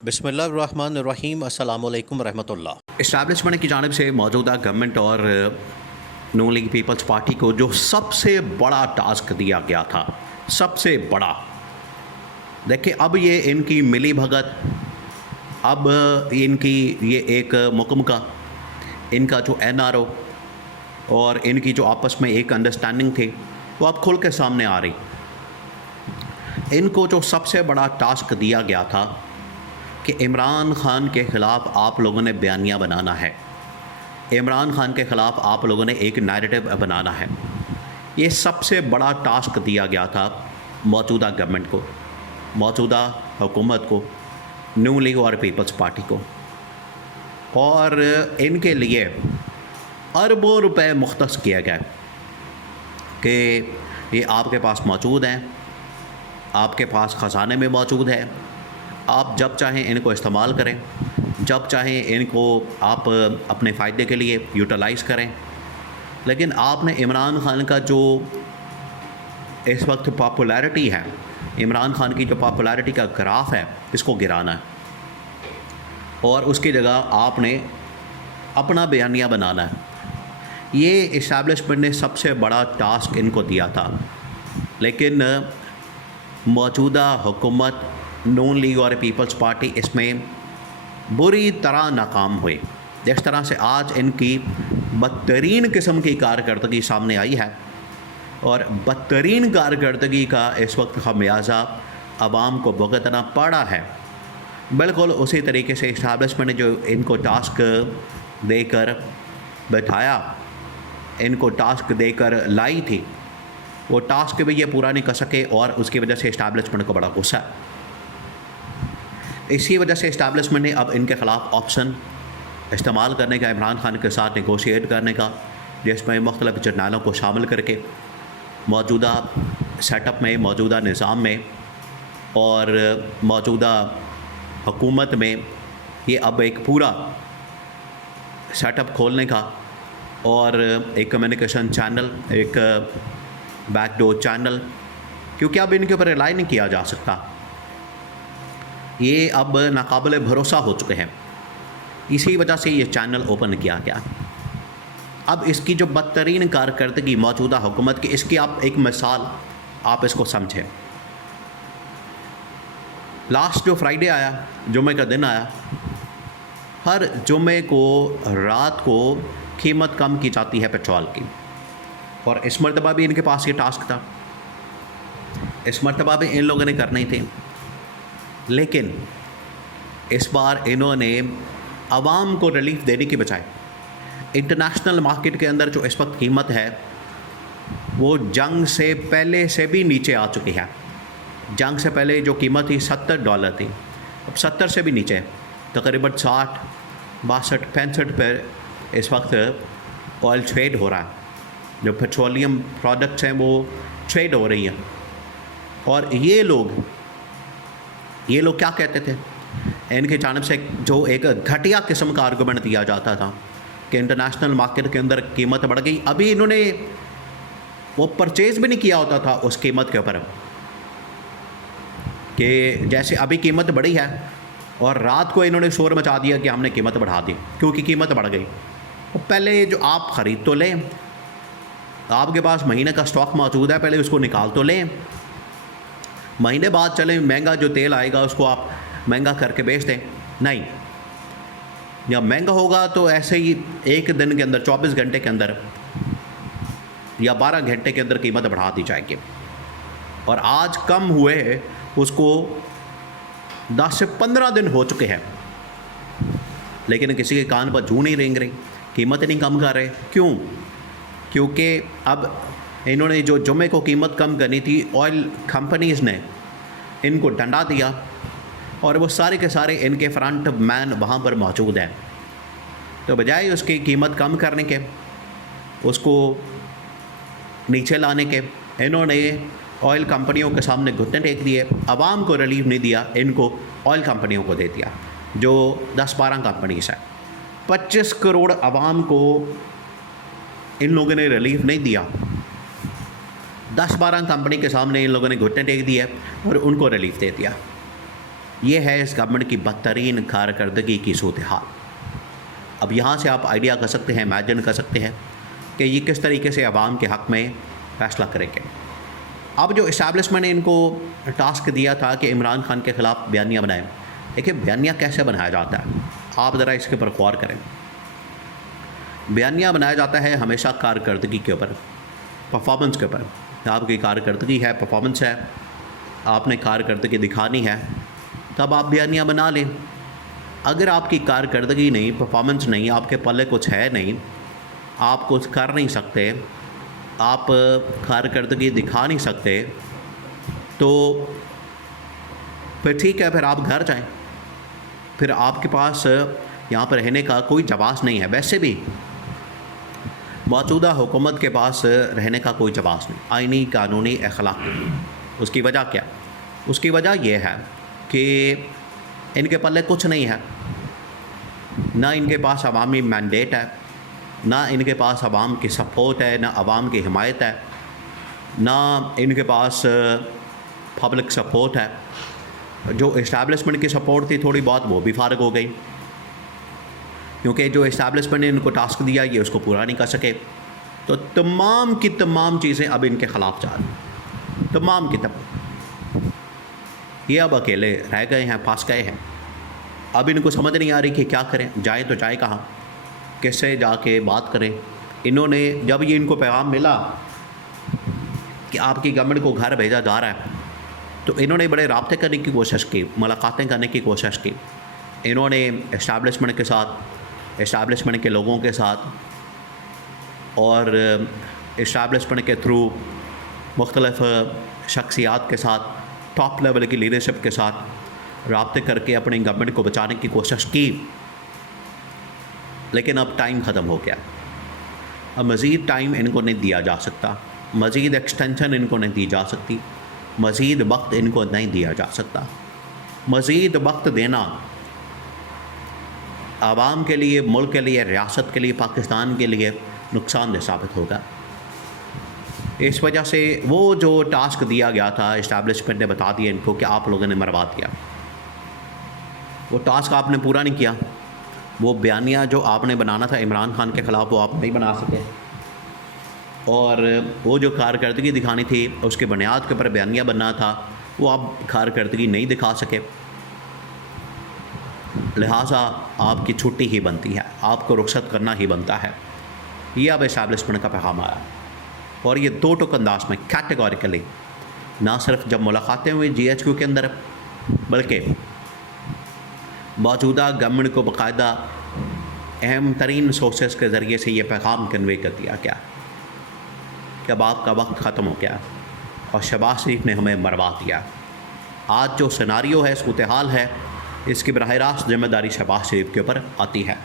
बिस्मिल्लाहिर्रहमानिर्रहीम अस्सलाम वालेकुम रहमतुल्लाह। इस्टेब्लिशमेंट की जानिब से मौजूदा गवर्नमेंट और नून लीग पीपल्स पार्टी को जो सबसे बड़ा टास्क दिया गया था, सबसे बड़ा, देखिए अब ये इनकी मिली भगत, अब इनकी ये एक मुकमका, इनका जो NRO और इनकी जो आपस में एक अंडरस्टैंडिंग थी वो अब खुल के सामने आ रही। इनको जो सबसे बड़ा टास्क दिया गया था कि इमरान ख़ान के ख़िलाफ़ आप लोगों ने बयानियाँ बनाना है, इमरान ख़ान के ख़िलाफ़ आप लोगों ने एक नैरेटिव बनाना है। ये सबसे बड़ा टास्क दिया गया था मौजूदा गवर्नमेंट को, मौजूदा हुकूमत को, नून लीग और पीपल्स पार्टी को, और इनके लिए अरबों रुपए मुख्तस किया गया कि ये आपके पास मौजूद हैं, आपके पास ख़जाने में मौजूद है, आप जब चाहें इनको इस्तेमाल करें, जब चाहें इनको आप अपने फ़ायदे के लिए यूटिलाइज़ करें। लेकिन आपने इमरान ख़ान का जो इस वक्त पॉपुलैरिटी है, इमरान ख़ान की जो पॉपुलैरिटी का ग्राफ है, इसको गिराना है और उसकी जगह आपने अपना बयानिया बनाना है। ये इस्टेब्लिशमेंट ने सबसे बड़ा टास्क इनको दिया था, लेकिन मौजूदा हुकूमत नून लीग और पीपल्स पार्टी इसमें बुरी तरह नाकाम हुई। जिस तरह से आज इनकी बदतरीन किस्म की कारकर्दगी सामने आई है और बदतरीन कारकर्दगी का इस वक्त खमियाजा आवाम को भुगतना पड़ा है, बिल्कुल उसी तरीके से इस्टेब्लिशमेंट ने जो इनको टास्क देकर बैठाया, इनको टास्क देकर लाई थी, वो टास्क भी ये पूरा नहीं कर सके और उसकी वजह से इस्टेब्लिशमेंट को बड़ा गुस्सा है। इसी वजह से इस्टेब्लिशमेंट ने अब इनके ख़िलाफ़ ऑप्शन इस्तेमाल करने का, इमरान ख़ान के साथ नेगोशिएट करने का, जिसमें मुख्तलिफ़ जर्नलों को शामिल करके मौजूदा सेटअप में, मौजूदा निज़ाम में और मौजूदा हुकूमत में ये अब एक पूरा सेटअप खोलने का और एक कम्युनिकेशन चैनल, एक बैकडोर चैनल, क्योंकि अब इनके ऊपर रिलाई नहीं किया जा सकता, ये अब नाकाबिल भरोसा हो चुके हैं। इसी वजह से ये चैनल ओपन किया गया। अब इसकी जो बदतरीन कारकर्दगी मौजूदा हुकूमत की, इसकी आप एक मिसाल आप इसको समझें। लास्ट जो फ्राइडे आया, जुम्मे का दिन आया, हर जुम्मे को रात को कीमत कम की जाती है पेट्रोल की, और इस मरतबा भी इनके पास ये टास्क था, इस मरतबा भी इन लोगों ने करनी थी। लेकिन इस बार इन्होंने आवाम को रिलीफ देने की बजाय इंटरनेशनल मार्केट के अंदर जो इस वक्त कीमत है वो जंग से पहले से भी नीचे आ चुकी है। जंग से पहले जो कीमत थी $70 थी, अब 70 से भी नीचे है, तकरीबन 60, 62, 65 पर इस वक्त ऑयल ट्रेड हो रहा है। जो पेट्रोलियम प्रोडक्ट्स हैं वो ट्रेड हो रही हैं। और ये लोग क्या कहते थे, इनकी जानिब से जो एक घटिया किस्म का आर्गूमेंट दिया जाता था कि इंटरनेशनल मार्केट के अंदर कीमत बढ़ गई। अभी इन्होंने वो परचेज़ भी नहीं किया होता था उस कीमत के ऊपर, कि जैसे अभी कीमत बढ़ी है और रात को इन्होंने शोर मचा दिया कि हमने कीमत बढ़ा दी क्योंकि कीमत बढ़ गई। तो पहले जो आप ख़रीद तो लें, आपके पास महीने का स्टॉक मौजूद है, पहले उसको निकाल तो लें, महीने बाद चलें महंगा जो तेल आएगा उसको आप महंगा करके बेच दें। नहीं, जब महंगा होगा तो ऐसे ही एक दिन के अंदर, 24 घंटे के अंदर या 12 घंटे के अंदर कीमत बढ़ा दी जाएगी। और आज कम हुए उसको 10 से 15 दिन हो चुके हैं, लेकिन किसी के कान पर जू नहीं रेंग रही, कीमत नहीं कम कर रहे। क्यों? क्योंकि अब इन्होंने जो जुम्मे को कीमत कम करनी थी, ऑयल कंपनीज़ ने इनको डंडा दिया और वो सारे के सारे इनके फ्रंट मैन वहाँ पर मौजूद हैं। तो बजाय उसकी कीमत कम करने के, उसको नीचे लाने के, इन्होंने ऑयल कंपनियों के सामने घुटने टेक दिए। आवाम को रिलीफ नहीं दिया, इनको ऑयल कंपनियों को दे दिया, जो 10-12 कंपनीज़ हैं। 25 करोड़ आवाम को इन लोगों ने रिलीफ नहीं दिया। 10-12 कंपनी के सामने इन लोगों ने घुटने टेक दिए और उनको रिलीफ दे दिया। ये है इस गवर्नमेंट की बदतरीन कारकर्दगी की सूरत हाल। अब यहाँ से आप आइडिया कर सकते हैं, इमेजिन कर सकते हैं कि ये किस तरीके से आवाम के हक़ में फ़ैसला करेंगे। अब जो इस्टेब्लिशमेंट ने इनको टास्क दिया था कि इमरान खान के ख़िलाफ़ बयानिया बनाएं, देखिए बयानिया कैसे बनाया जाता है, आप ज़रा इसके ऊपर गौर करें। बयानिया बनाया जाता है हमेशा कारकर्दगी के ऊपर, परफॉर्मेंस के ऊपर। आपकी कारकर्दगी है, परफॉर्मेंस है, आपने कारकर्दगी दिखानी है, तब आप बयानिया बना लें। अगर आपकी कारकर्दगी नहीं, परफॉर्मेंस नहीं, आपके पल्ले कुछ है नहीं, आप कुछ कर नहीं सकते, आप कारकर्दगी दिखा नहीं सकते, तो फिर ठीक है, फिर आप घर जाएं। फिर आपके पास यहाँ पर रहने का कोई जवाज़ नहीं है। वैसे भी मौजूदा हुकूमत के पास रहने का कोई जवाज़ नहीं, आइनी, कानूनी, अखलाकी। उसकी वजह क्या? उसकी वजह यह है कि इनके पल्ले कुछ नहीं है। ना इनके पास अवामी मैंडेट है, ना इनके पास अवाम की सपोर्ट है, ना अवाम की हिमायत है, ना इनके पास पब्लिक सपोर्ट है। जो इस्टेब्लिशमेंट की सपोर्ट थी थोड़ी बहुत, वो भी फारग हो गई, क्योंकि जो इस्टेब्लिशमेंट ने इनको टास्क दिया ये उसको पूरा नहीं कर सके। तो तमाम की तमाम चीज़ें अब इनके ख़िलाफ़ जा रही, तमाम की तमाम। ये अब अकेले रह गए हैं, फंस गए हैं। अब इनको समझ नहीं आ रही कि क्या करें, जाएं तो जाएं कहाँ, किससे जाके बात करें। इन्होंने जब ये इनको पैगाम मिला कि आपकी गवर्नमेंट को घर भेजा जा रहा है, तो इन्होंने बड़े राब्ते करने की कोशिश की, मुलाकातें करने की कोशिश की। इन्होंने इस्टेब्लिशमेंट के साथ, इस्टेब्लिशमेंट के लोगों के साथ और इस्टेब्लिशमेंट के थ्रू मुख्तलिफ़ शख्सियात के साथ, टॉप लेवल की लीडरशिप के साथ राब्ते करके अपनी गवर्नमेंट को बचाने की कोशिश की। लेकिन अब टाइम ख़त्म हो गया। अब मज़ीद टाइम इनको नहीं दिया जा सकता, मज़ीद एक्सटेंशन इनको नहीं दी जा सकती, मज़ीद वक्त इनको नहीं दिया जा सकता। मज़ीद वक्त देना आवाम के लिए, मुल्क के लिए, रियासत के लिए, पाकिस्तान के लिए नुकसानदेह साबित होगा। इस वजह से वो जो टास्क दिया गया था, इस्टेब्लिशमेंट ने बता दिया इनको कि आप लोगों ने मरवा दिया, वो टास्क आपने पूरा नहीं किया। वो बयानिया जो आपने बनाना था इमरान खान के ख़िलाफ़, वो आप नहीं बना सके। और वो जो कारकर्दगी दिखानी थी, उसके बुनियाद के ऊपर बयानिया बनना था, वो आप कारकर्दगी नहीं दिखा सके। लिहाजा आपकी छुट्टी ही बनती है, आपको रुखसत करना ही बनता है। ये अब इस्टेब्लिशमेंट का पैगाम आया, और ये दो टुक अंदाज में कैटेगोरिकली, ना सिर्फ जब मुलाकातें हुई GHQ के अंदर, बल्कि मौजूदा गवर्नमेंट को बाकायदा अहम तरीन सोर्सेस के ज़रिए से ये पैगाम कन्वे कर दिया गया कि अब आपका वक्त ख़त्म हो गया और शहबाज शरीफ ने हमें मरवा दिया। आज जो सिनारियो है, सूरत हाल है, इसकी बराह रास्त ज़िम्मेदारी शहबाज शरीफ के ऊपर आती है।